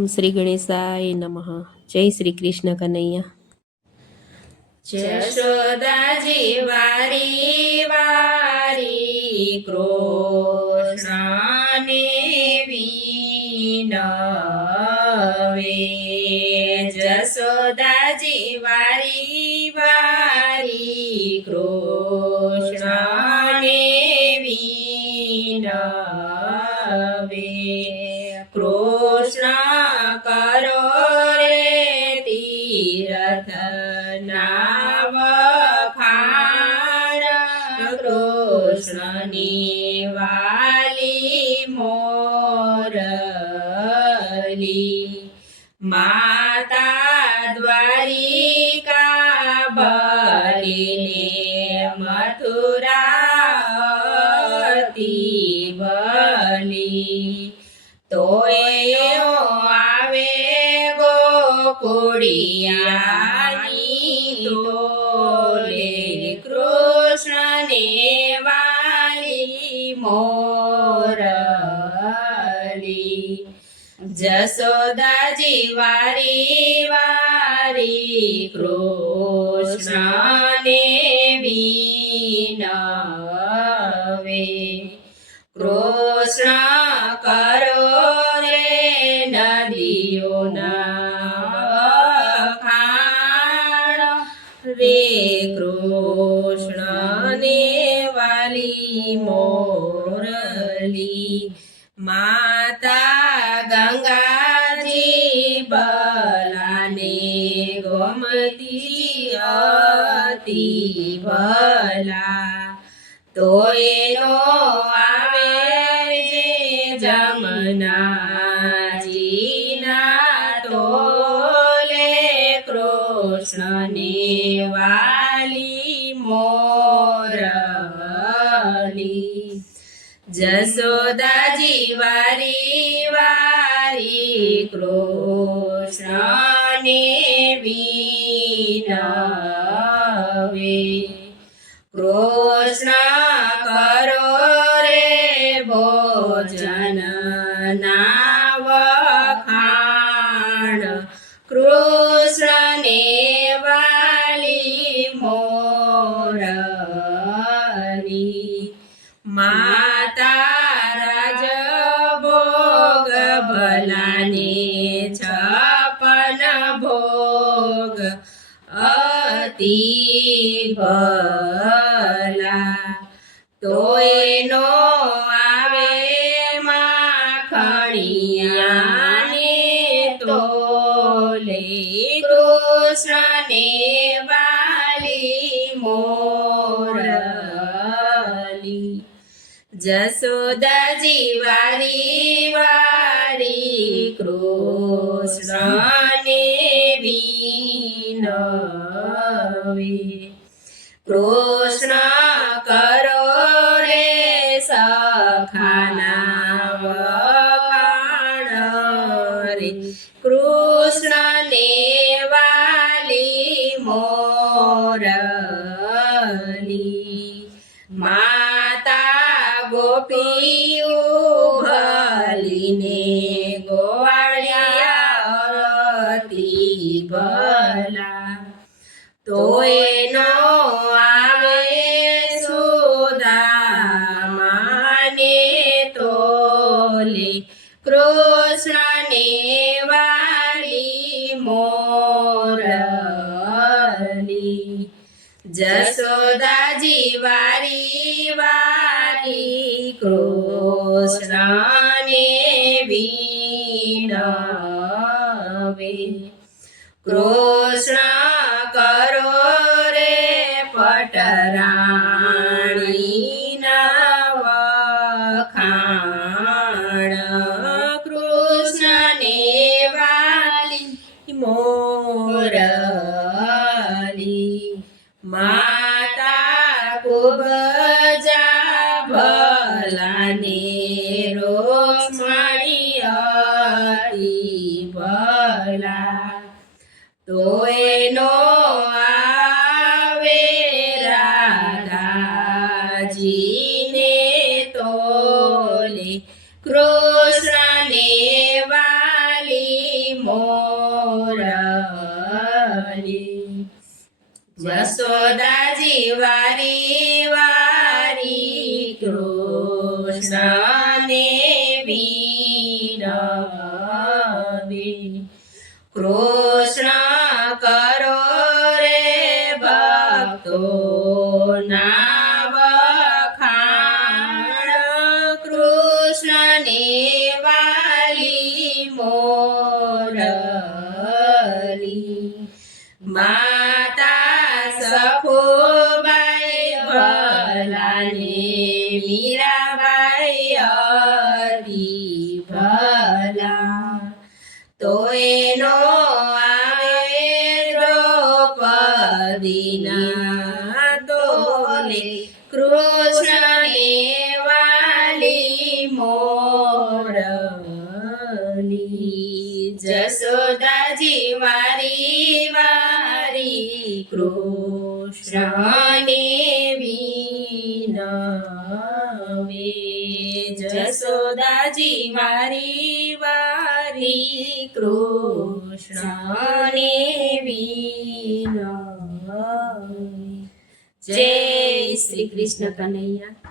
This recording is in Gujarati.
ઓમ શ્રી ગણેશાય નમઃ. જય શ્રી કૃષ્ણ કનૈયા. જશોદાજી વારી વારી કૃષ્ણને વિનવે. જશોદાજી વારી વારી કૃષ્ણને વિનવે. કૃષ્ણ કરો રે તીરથ ના વખાણ. કૃષ્ણની વાલી મોરલી. માતા દ્વારિકા બલીને મથુરા અતિ બલી. તોય આવે ગોકુળિયાની તોલે. કૃષ્ણને વાલી મોરલી. જશોદાજી વારી વારી કૃષ્ણને વિનવે. કૃષ્ણ કરો રે નદીઓના વખાણ. રે કૃષ્ણને વાલી મોરલી. માતા ગંગાજી બલાને ગોમતી અતિ ભલા. તો એનો આવે જે જમનાજીના તોલે. કૃષ્ણને વાલી મોરલી. જશોદાજી વારી વારી કૃષ્ણને વિનવે. કૃષ્ણ કરો રે ભોજન ના વખાણ. કૃષ્ણને વાલી મોરલી. માતા રાજ ભોગ ભલાને 56 ભોગ અતિ ભલા. તો એનો આવે માખણિયાને તોલે. કૃષ્ણને વાલી મોરલી. જશોદાજી વારી વારી કૃષ્ણને વિનવે. કૃષ્ણ કરો રે સખાના વખાણ. રે કૃષ્ણને વાલી મોરલી. માતા ગોપીઓ ભલીને ગોવાળિયા અતિ ભલા. તો એનો આવે સુદામાને તોલે. કૃષ્ણને વાલી મોરલી. જશોદાજી વારી વારી કૃષ્ણને વિનવે. કૃષ્ણ કરો રે પટરાણીના વખાણ. કૃષ્ણને વાલી મોરલી. માતા કુબજા ભલાને રોષમાણી અતિ ભલા. તો એનો આવે રાધાજીને તોલે. કૃષ્ણને વાલી જશોદાજી વારી વારી કૃષ્ણને વિનવે કૃષ્ણ કરો રે ભક્તો ના વખાણ કૃષ્ણને વાલી મોરલી માતા સખુબાઈ ભલાને મીરાબાઈ અતિ ભલા તો એનો આવે દ્રૌપદીના તોલે કૃષ્ણને વાલી મોરલી જશોદાજી વારી વારી કૃષ્ણને વિનવે જશોદાજી વારી વારી કૃષ્ણને વિનવે જય શ્રી કૃષ્ણ કનૈયા